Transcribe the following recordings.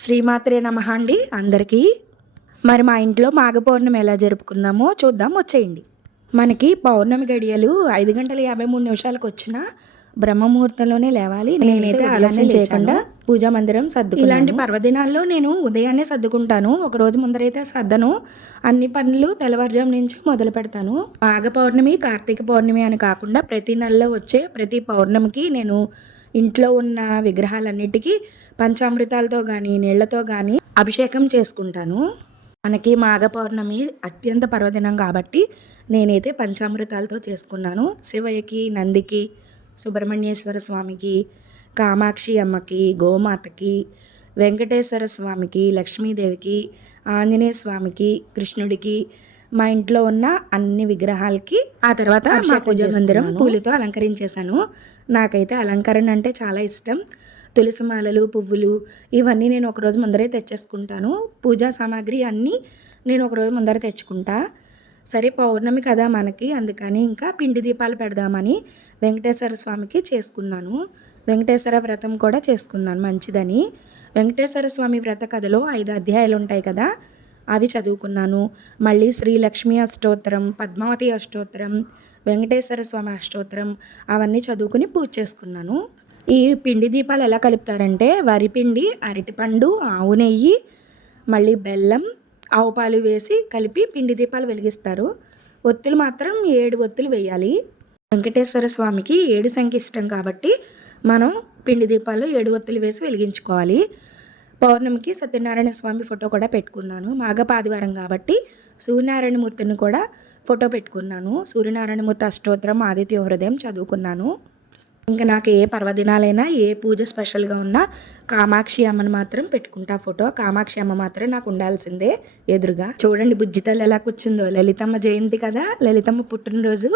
శ్రీమాత్రే నమః అండి అందరికీ. మరి మా ఇంట్లో మాఘ పౌర్ణమి ఎలా జరుపుకున్నామో చూద్దాం వచ్చేయండి. మనకి పౌర్ణమి గడియలు 5:53 వచ్చిన బ్రహ్మముహూర్తంలోనే లేవాలి. నేనైతే ఆలస్యం చేయకుండా పూజా మందిరం సర్దుకున్నాను. ఇలాంటి పర్వదినాల్లో నేను ఉదయాన్నే సర్దుకుంటాను. ఒక రోజు ముందరైతే సర్దను. అన్ని పనులు తెల్లవారుజాము నుంచి మొదలు పెడతాను. మాఘ పౌర్ణమి, కార్తీక పౌర్ణమి అని కాకుండా ప్రతి నెలలో వచ్చే ప్రతి పౌర్ణమికి నేను ఇంట్లో ఉన్న విగ్రహాలన్నిటికీ పంచామృతాలతో కానీ నీళ్లతో కానీ అభిషేకం చేసుకుంటాను. మనకి మాఘ పౌర్ణమి అత్యంత పర్వదినం కాబట్టి నేనైతే పంచామృతాలతో చేసుకున్నాను. శివయ్యకి, నందికి, సుబ్రహ్మణ్యేశ్వర స్వామికి, కామాక్షి అమ్మకి, గోమాతకి, వెంకటేశ్వర స్వామికి, లక్ష్మీదేవికి, ఆంజనేయ స్వామికి, కృష్ణుడికి, మా ఇంట్లో ఉన్న అన్ని విగ్రహాలకి ఆ తర్వాత మా పూజా మందిరం పూలతో అలంకరించేశాను. నాకైతే అలంకరణ అంటే చాలా ఇష్టం. తులసి మాలలు, పువ్వులు ఇవన్నీ నేను ఒకరోజు ముందరే తెచ్చేసుకుంటాను. పూజా సామాగ్రి అన్నీ నేను ఒకరోజు ముందర తెచ్చుకుంటా. సరే పౌర్ణమి కదా మనకి, అందుకని ఇంకా పిండి దీపాలు పెడదామని వెంకటేశ్వర స్వామికి చేసుకున్నాను. వెంకటేశ్వర వ్రతం కూడా చేసుకున్నాను మంచిదని. వెంకటేశ్వర స్వామి వ్రత కథలో 5 అధ్యాయాలు ఉంటాయి కదా, అవి చదువుకున్నాను. మళ్ళీ శ్రీలక్ష్మి అష్టోత్తరం, పద్మావతి అష్టోత్తరం, వెంకటేశ్వర స్వామి అష్టోత్తరం అవన్నీ చదువుకుని పూజ చేసుకున్నాను. ఈ పిండి దీపాలు ఎలా కలుపుతారంటే వరిపిండి, అరటిపండు, ఆవు నెయ్యి, మళ్ళీ బెల్లం, ఆవు పాలు వేసి కలిపి పిండి దీపాలు వెలిగిస్తారు. ఒత్తులు మాత్రం 7 ఒత్తులు వేయాలి. వెంకటేశ్వర స్వామికి 7 సంఖ్య ఇష్టం కాబట్టి మనం పిండి దీపాలు 7 ఒత్తులు వేసి వెలిగించుకోవాలి. పౌర్ణమికి సత్యనారాయణ స్వామి ఫోటో కూడా పెట్టుకున్నాను. మాఘ ఆదివారం కాబట్టి సూర్యనారాయణమూర్తిని కూడా ఫోటో పెట్టుకున్నాను. సూర్యనారాయణమూర్తి అష్టోత్తరం, ఆదిత్య హృదయం చదువుకున్నాను. ఇంకా నాకు ఏ పర్వదినాలైనా ఏ పూజ స్పెషల్గా ఉన్నా కామాక్షి అమ్మని మాత్రం పెట్టుకుంటా ఫోటో. కామాక్షి అమ్మ మాత్రం నాకు ఉండాల్సిందే ఎదురుగా. చూడండి బుజ్జితల్లి ఎలా కూర్చుందో. లలితమ్మ జయంతి కదా, లలితమ్మ పుట్టినరోజు.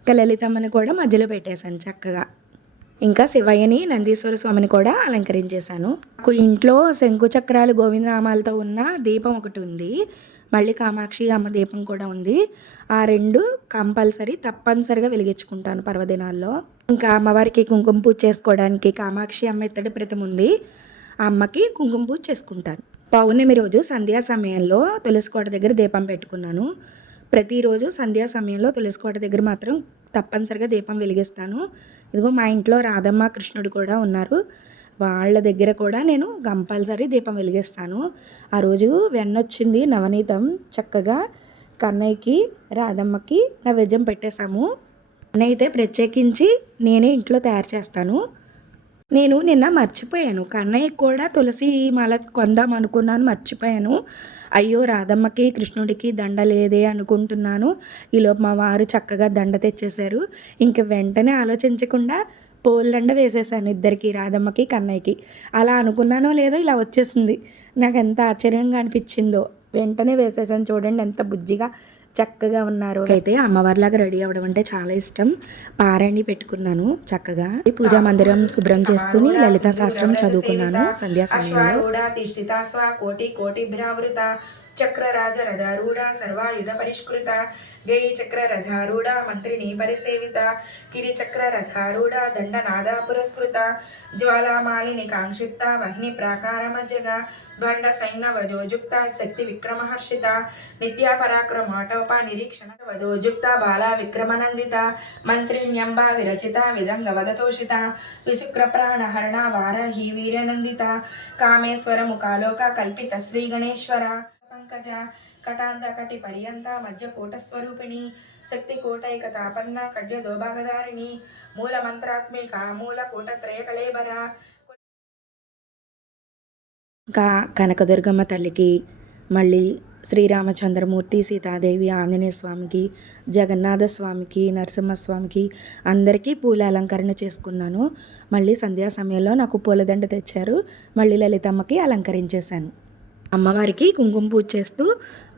ఇంకా లలితమ్మని కూడా మధ్యలో పెట్టేశాను చక్కగా. ఇంకా శివయ్యని, నందీశ్వర స్వామిని కూడా అలంకరించేశాను. నాకు ఇంట్లో శంకు చక్రాలు గోవిందనామాలతో ఉన్న దీపం ఒకటి ఉంది. మళ్ళీ కామాక్షి అమ్మ దీపం కూడా ఉంది. ఆ 2 కంపల్సరీ తప్పనిసరిగా వెలిగించుకుంటాను పర్వదినాల్లో. ఇంకా అమ్మవారికి కుంకుమ పూజ చేసుకోవడానికి కామాక్షి అమ్మ ఇత్తడి ప్రతిమ ఉంది. ఆ అమ్మకి కుంకుమ పూజ చేసుకుంటాను. పౌర్ణమి రోజు సంధ్యా సమయంలో తులసికోట దగ్గర దీపం పెట్టుకున్నాను. ప్రతిరోజు సంధ్యా సమయంలో తులసికోట దగ్గర మాత్రం తప్పనిసరిగా దీపం వెలిగిస్తాను. ఇదిగో మా ఇంట్లో రాధమ్మ, కృష్ణుడు కూడా ఉన్నారు. వాళ్ళ దగ్గర కూడా నేను కంపల్సరీ దీపం వెలిగిస్తాను. ఆ రోజు వెన్నొచ్చింది నవనీతం. చక్కగా కన్నయ్యకి, రాధమ్మకి నైవేద్యం పెట్టేశాము. అయితే ప్రత్యేకించి నేనే ఇంట్లో తయారు చేస్తాను. నేను నిన్న మర్చిపోయాను, కన్నయ్యకి కూడా తులసి మాల కొందాం అనుకున్నాను, మర్చిపోయాను. అయ్యో రాధమ్మకి, కృష్ణుడికి దండ లేదే అనుకుంటున్నాను. ఈలోపు మా వారు చక్కగా దండ తెచ్చేశారు. ఇంక వెంటనే ఆలోచించకుండా పూలదండ వేసేసాను ఇద్దరికి, రాధమ్మకి, కన్నయ్యకి. అలా అనుకున్నానో లేదో ఇలా వచ్చేసింది. నాకు ఎంత ఆశ్చర్యంగా అనిపించిందో. వెంటనే వేసేసాను. చూడండి ఎంత బుజ్జిగా చక్కగా ఉన్నారు. అయితే అమ్మవారిలాగా రెడీ అవ్వడం అంటే చాలా ఇష్టం. పారాయణ పెట్టుకున్నాను చక్కగా. పూజా మందిరం శుభ్రం చేసుకుని లలితా శాస్త్రం చదువుకున్నాను సంధ్యా సమయంలో. చక్రరాజ రథారూఢ సర్వాయుధ పరిష్కృత గై చక్ర రథారూఢ మంత్రిని పరిసేవిత కిరిచక్ర రథారూఢ దండనాద పురస్కృత జ్వాలామాలిని కాంక్షిప్త వహ్ని ప్రాకార మజ్జగ బండ సైన్య వజోజుక్త శక్తి విక్రమహర్షిత నిత్య పరాక్రమోటోప నిరీక్షణ వజోజుక్త బాలా విక్రమనందిత మంత్రిణ్యంబ విరచిత విధంగ వదతోషిత విశుక్ర ప్రాణహరణ వారహి వీర్యనందిత కామేశ్వర ముఖాలోక కల్పిత శ్రీ గణేశ్వర పంకజ కటాంత కటి పర్యంత మధ్య కోటస్వరూపిణి శక్తి కోటైక తాపన్న ఖడ్య దోభాగధారిణి మూల మంత్రాత్మిక మూల కోటత్రయ కళేబర. ఇంకా కనకదుర్గమ్మ తల్లికి, మళ్ళీ శ్రీరామచంద్రమూర్తి, సీతాదేవి, ఆంజనేయ స్వామికి, జగన్నాథ స్వామికి, నరసింహస్వామికి అందరికీ పూల అలంకరణ చేసుకున్నాను. మళ్ళీ సంధ్యా సమయంలో నాకు పూలదండ తెచ్చారు. మళ్ళీ లలితమ్మకి అలంకరించేశాను. అమ్మవారికి కుంకుమ పూజ చేస్తూ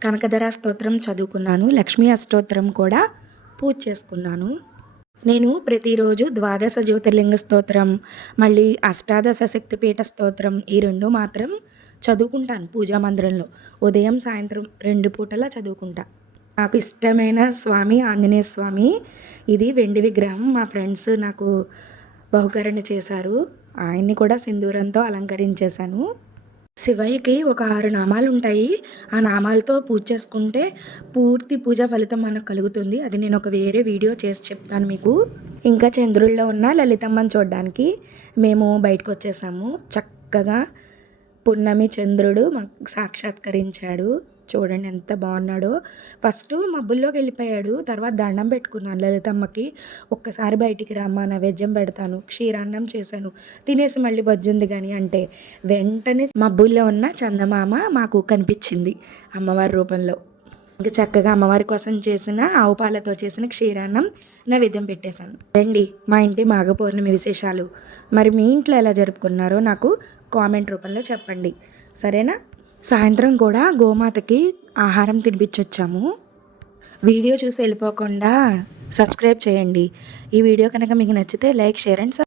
కనకధర స్తోత్రం చదువుకున్నాను. లక్ష్మీ అష్టోత్తరం కూడా పూజ చేసుకున్నాను. నేను ప్రతిరోజు 12 జ్యోతిర్లింగ స్తోత్రం, మళ్ళీ అష్టాదశ శక్తిపీఠ స్తోత్రం ఈ 2 మాత్రం చదువుకుంటాను పూజా మందిరంలో. ఉదయం సాయంత్రం 2 పూటలా చదువుకుంటా. నాకు ఇష్టమైన స్వామి ఆంజనేయ స్వామి. ఇది వెండి విగ్రహం మా ఫ్రెండ్స్ నాకు బహుకరణ చేశారు. ఆయన్ని కూడా సింధూరంతో అలంకరించేశాను. శివయ్యకి ఒక 6 నామాలు ఉంటాయి. ఆ నామాలతో పూజ చేసుకుంటే పూర్తి పూజ ఫలితం మనకు కలుగుతుంది. అది నేను ఒక వేరే వీడియో చేసి చెప్తాను మీకు. ఇంకా చంద్రుల్లో ఉన్న లలితమ్మని చూడడానికి మేము బయటకు వచ్చేసాము. చక్కగా పున్నమి చంద్రుడు మాకు సాక్షాత్కరించాడు. చూడండి ఎంత బాగున్నాడో. ఫస్ట్ మబ్బుల్లోకి వెళ్ళిపోయాడు. తర్వాత దండం పెట్టుకున్నాను లలితమ్మకి. ఒక్కసారి బయటికి రమ్మా, నైవేద్యం పెడతాను, క్షీరాన్నం చేశాను, తినేసి మళ్ళీ బజ్జుంది కానీ అంటే వెంటనే మబ్బుల్లో ఉన్న చందమామ మాకు కనిపించింది అమ్మవారి రూపంలో. ఇంకా చక్కగా అమ్మవారి కోసం చేసిన ఆవు పాలతో చేసిన క్షీరాన్నం నైవేద్యం పెట్టేశాను. రండి మా ఇంటి మాఘ పౌర్ణమి విశేషాలు. మరి మీ ఇంట్లో ఎలా జరుపుకున్నారో నాకు కామెంట్ రూపంలో చెప్పండి, సరేనా? సాయంత్రం కూడా గోమాతకి ఆహారం తినిపించొచ్చాము. వీడియో చూసి వెళ్ళిపోకుండా సబ్స్క్రైబ్ చేయండి. ఈ వీడియో కనుక మీకు నచ్చితే లైక్, షేర్ అండ్